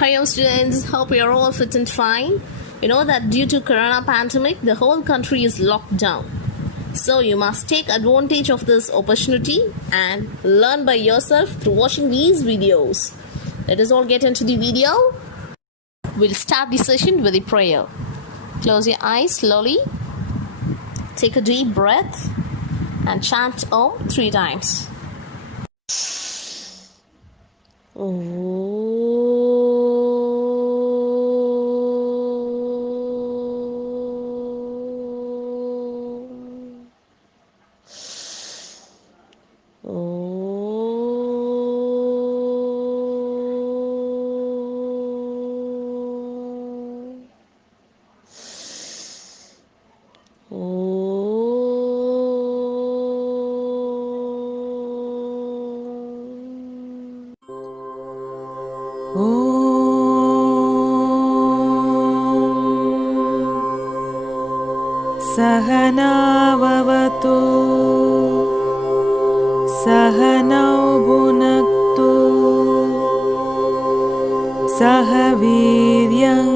Hi, students. Hope you're all fit and fine. You know that due to corona pandemic, the whole country is locked down. So you must take advantage of this opportunity and learn by yourself through watching these videos. Let us all get into the video. We'll start the session with a prayer. Close your eyes slowly. Take a deep breath and chant Om 3 times. सहनाववतु सहनौ भुनक्तु सह वीर्यङ्करवावहै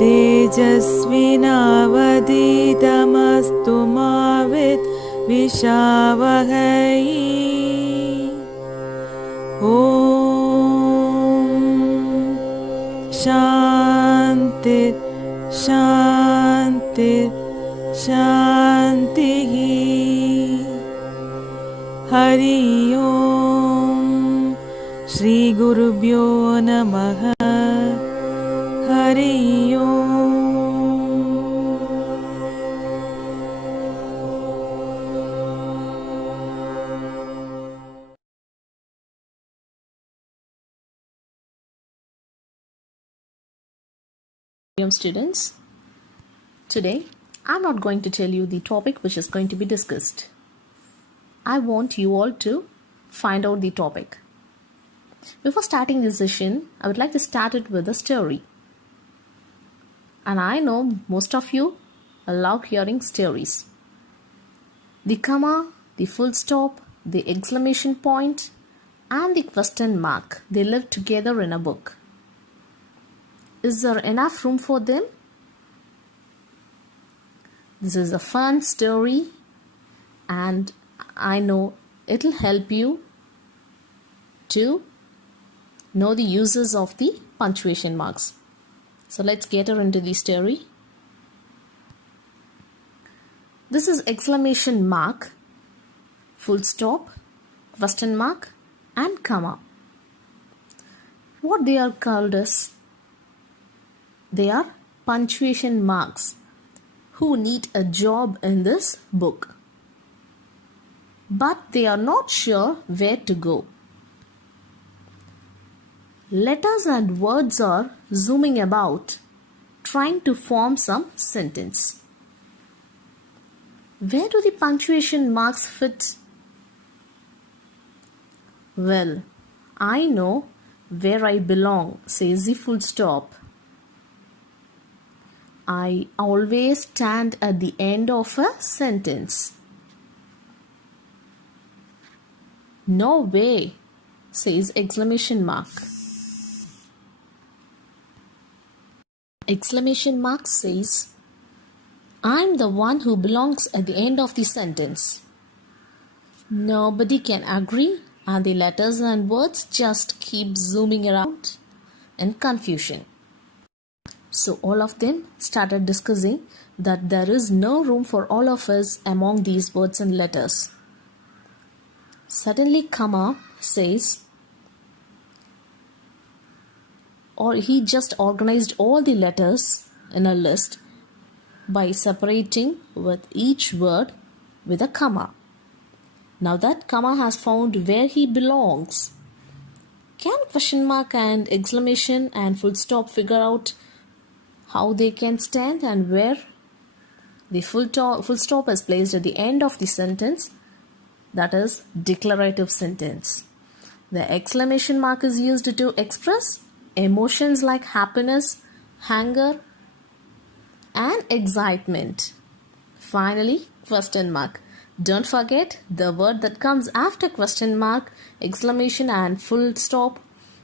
तेजस्विनावधीतमस्तु मा विद्विषावहै ॐ शान्ति शान्ति शान्तिः हरि ओम श्रीगुरुभ्यो नमः हरि ओम Students, today I'm not going to tell you the topic which is going to be discussed. I want you all to find out the topic. Before starting this session, I would like to start it with a story. And I know most of you love hearing stories. The comma, the full stop, the exclamation point, and the question mark, they live together in a book. Is there enough room for them? This is a fun story and I know it'll help you to know the uses of the punctuation marks. So let's get into the story. This is exclamation mark, full stop, question mark and comma. What they are called as? They are punctuation marks who need a job in this book. But they are not sure where to go. Letters and words are zooming about, trying to form some sentence. Where do the punctuation marks fit? Well, I know where I belong, says the full stop. I always stand at the end of a sentence. No way, says exclamation mark. Exclamation mark says, I'm the one who belongs at the end of the sentence. Nobody can agree and the letters and words just keep zooming around in confusion. So all of them started discussing that there is no room for all of us among these words and letters. Suddenly comma says, or he just organized all the letters in a list by separating with each word with a comma. Now that comma has found where he belongs. Can question mark and exclamation and full stop figure out how they can stand and where? The full stop is placed at the end of the sentence, that is declarative sentence. The exclamation mark is used to express emotions like happiness, anger, and excitement. Finally, question mark. Don't forget the word that comes after question mark, exclamation and full stop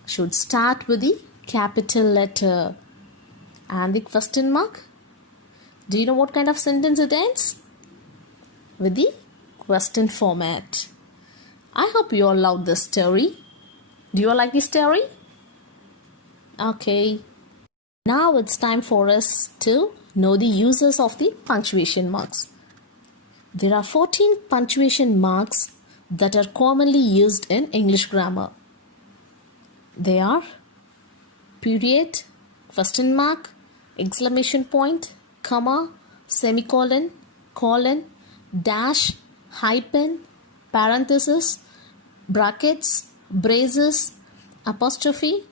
should start with the capital letter. And the question mark, do you know what kind of sentence it ends? With the question format. I hope you all love this story. Do you all like this story? Okay. Now it's time for us to know the uses of the punctuation marks. There are 14 punctuation marks that are commonly used in English grammar. They are period, question mark, exclamation point, comma, semicolon, colon, dash, hyphen, parenthesis, brackets, braces, apostrophe,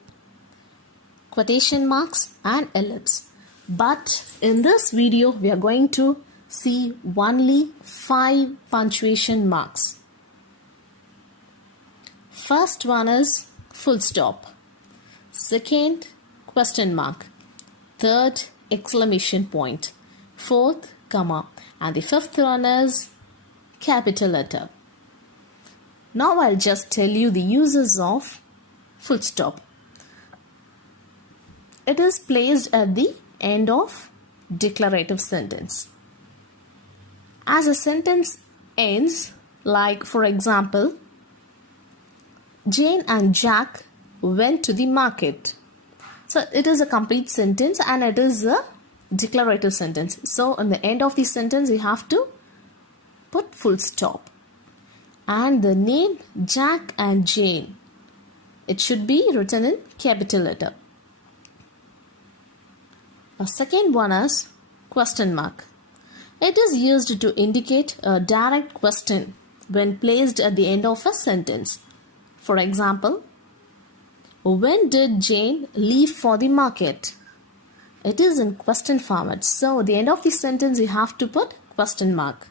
quotation marks and ellipse. But in this video we are going to see only 5 punctuation marks. First one is full stop. Second, question mark. Third, exclamation point. Fourth, comma. And the fifth one is capital letter. Now I'll just tell you the uses of full stop. It is placed at the end of declarative sentence. As a sentence ends, like for example, Jane and Jack went to the market. So it is a complete sentence and it is a declarative sentence. So in the end of the sentence you have to put full stop. And the name Jack and Jane, it should be written in capital letter. A second one is question mark. It is used to indicate a direct question when placed at the end of a sentence. For example, when did Jane leave for the market? It is in question format. So at the end of the sentence you have to put question mark.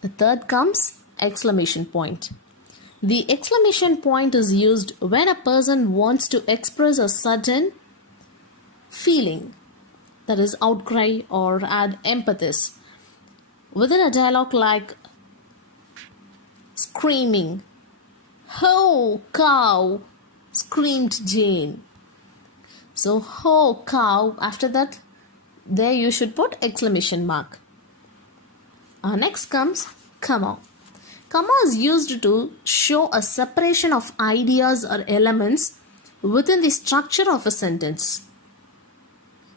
The third comes exclamation point. The exclamation point is used when a person wants to express a certain feeling, that is outcry or add empathy. Within a dialogue like screaming, "Ho, cow!" screamed Jane. So, "ho, cow," after that, there you should put exclamation mark. Next comes comma. Comma is used to show a separation of ideas or elements within the structure of a sentence.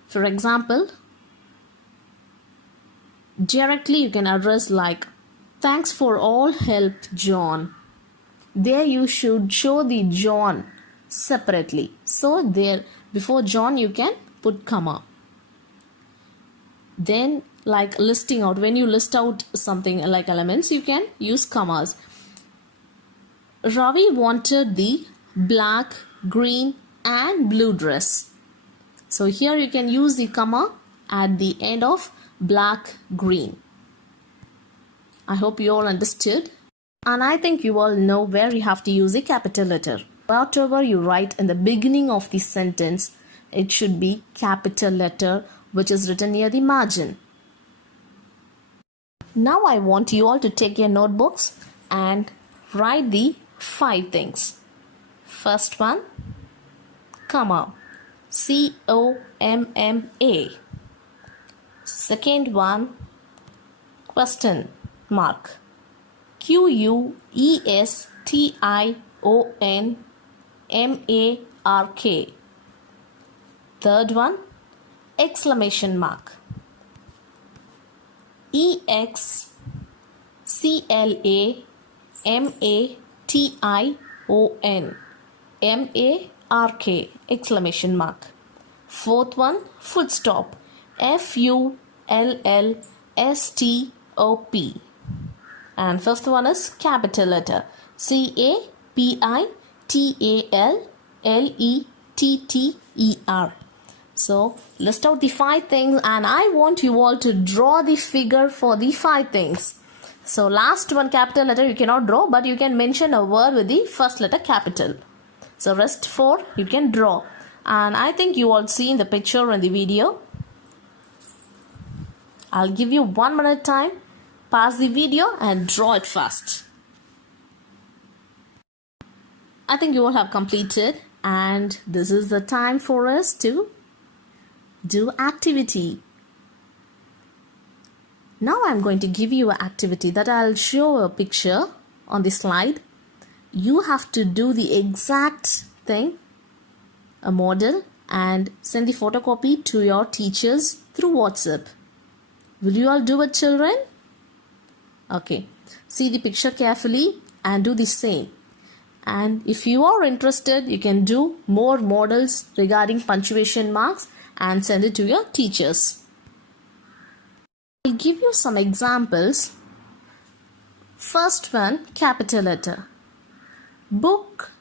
For example, directly you can address like, "Thanks for all help, John." There you should show the John separately. So there before John you can put comma. Then like listing out, when you list out something like elements, you can use commas. Ravi wanted the black, green and blue dress. So here you can use the comma at the end of black, green. I hope you all understood. And I think you all know where you have to use a capital letter. Whatever you write in the beginning of the sentence, it should be capital letter which is written near the margin. Now I want you all to take your notebooks and write the 5 things. First one, comma. COMMA. Second one, question mark. QUESTIONMARK. Third one, exclamation mark. EXCLAMATION MARK, exclamation mark. Fourth one, full stop. FULLSTOP. And fifth one is capital letter. CAPITALLETTER. So list out the 5 things and I want you all to draw the figure for the 5 things. So last one, capital letter, you cannot draw, but you can mention a word with the first letter capital. So rest 4 you can draw. And I think you all seen the picture in the video. I'll give you 1 minute time Pause the video and draw it fast. I think you all have completed, and this is the time for us to do activity. Now I'm going to give you an activity that I'll show a picture on the slide. You have to do the exact thing, a model, and send the photocopy to your teachers through WhatsApp. Will you all do it, children? Okay. See the picture carefully and do the same. And if you are interested, you can do more models regarding punctuation marks and send it to your teachers. I'll give you some examples. First one, capital letter. Book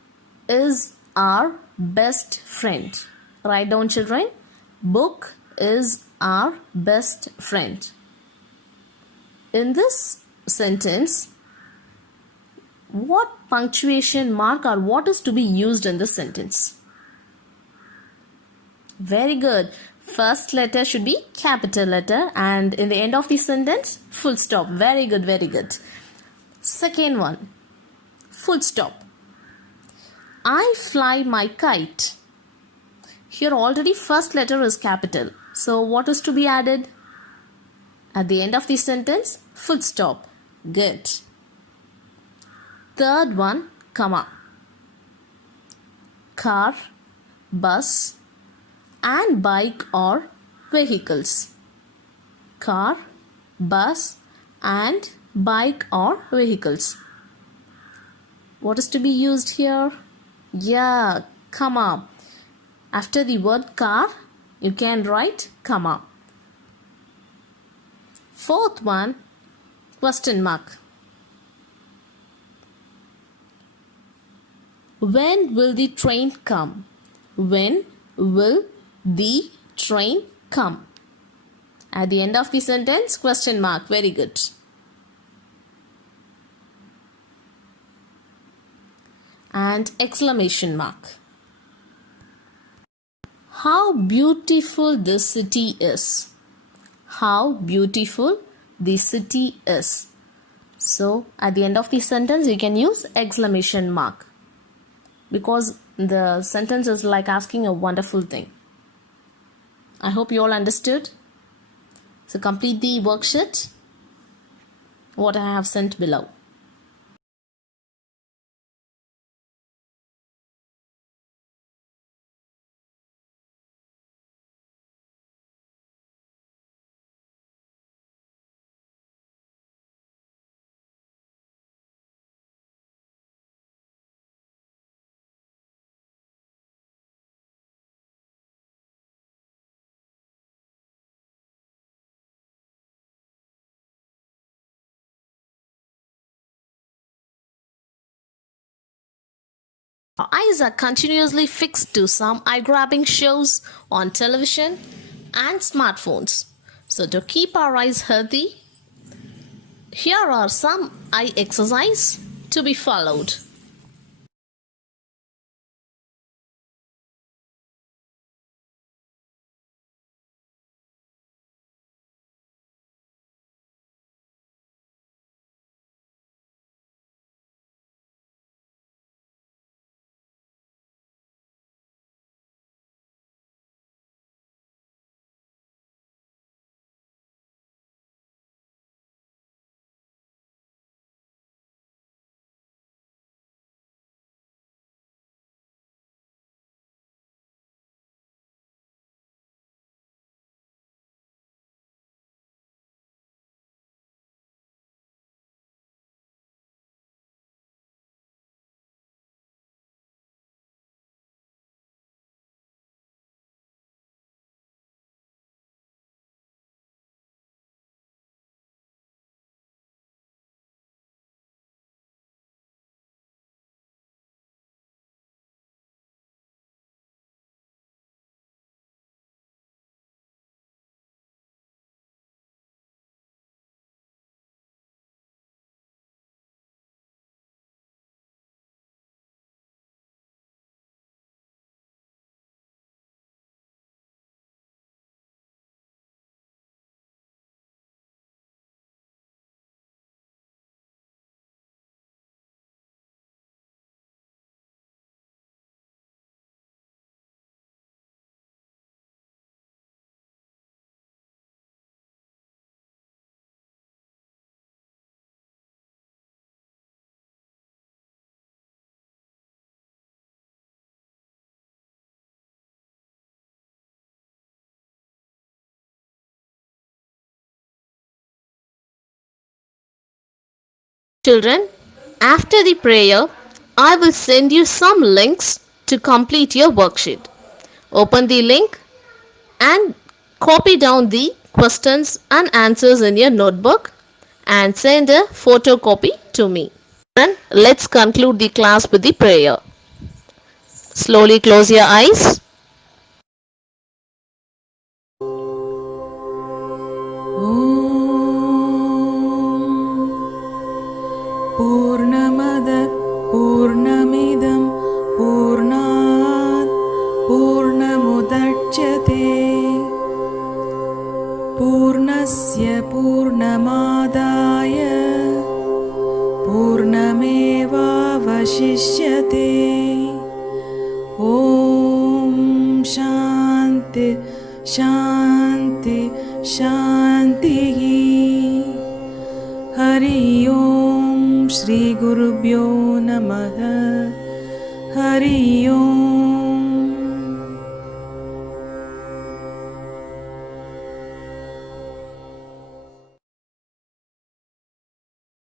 is our best friend. Write down, children. Book is our best friend. In this sentence, what punctuation mark or what is to be used in this sentence? Very good. First letter should be capital letter, and in the end of the sentence, full stop. Very good, very good. Second one, full stop. I fly my kite. Here already first letter is capital. So what is to be added? At the end of the sentence, full stop. Good. Third one, comma. Car, bus, and bike or vehicles. Car, bus, and bike or vehicles. What is to be used here? Yeah, comma. After the word car, you can write comma. Fourth one, question mark. When will the train come? When will the train come? At the end of the sentence, question mark. Very good. And exclamation mark. How beautiful this city is. How beautiful the city is. So at the end of the sentence, you can use exclamation mark, because the sentence is like asking a wonderful thing. I hope you all understood. So complete the worksheet, what I have sent below. Our eyes are continuously fixed to some eye-grabbing shows on television and smartphones. So to keep our eyes healthy, here are some eye exercise to be followed. Children, after the prayer, I will send you some links to complete your worksheet. Open the link and copy down the questions and answers in your notebook and send a photocopy to me. And let's conclude the class with the prayer. Slowly close your eyes. पूर्णमद पूर्णमिदं पूर्णात् पूर्णमुदच्यते पूर्णस्य पूर्णमादाय पूर्णमेवावशिष्यते ॐ शान्ति शान्ति शान्तिः हरि ओम श्री गुरुभ्यो नमः हरि ओम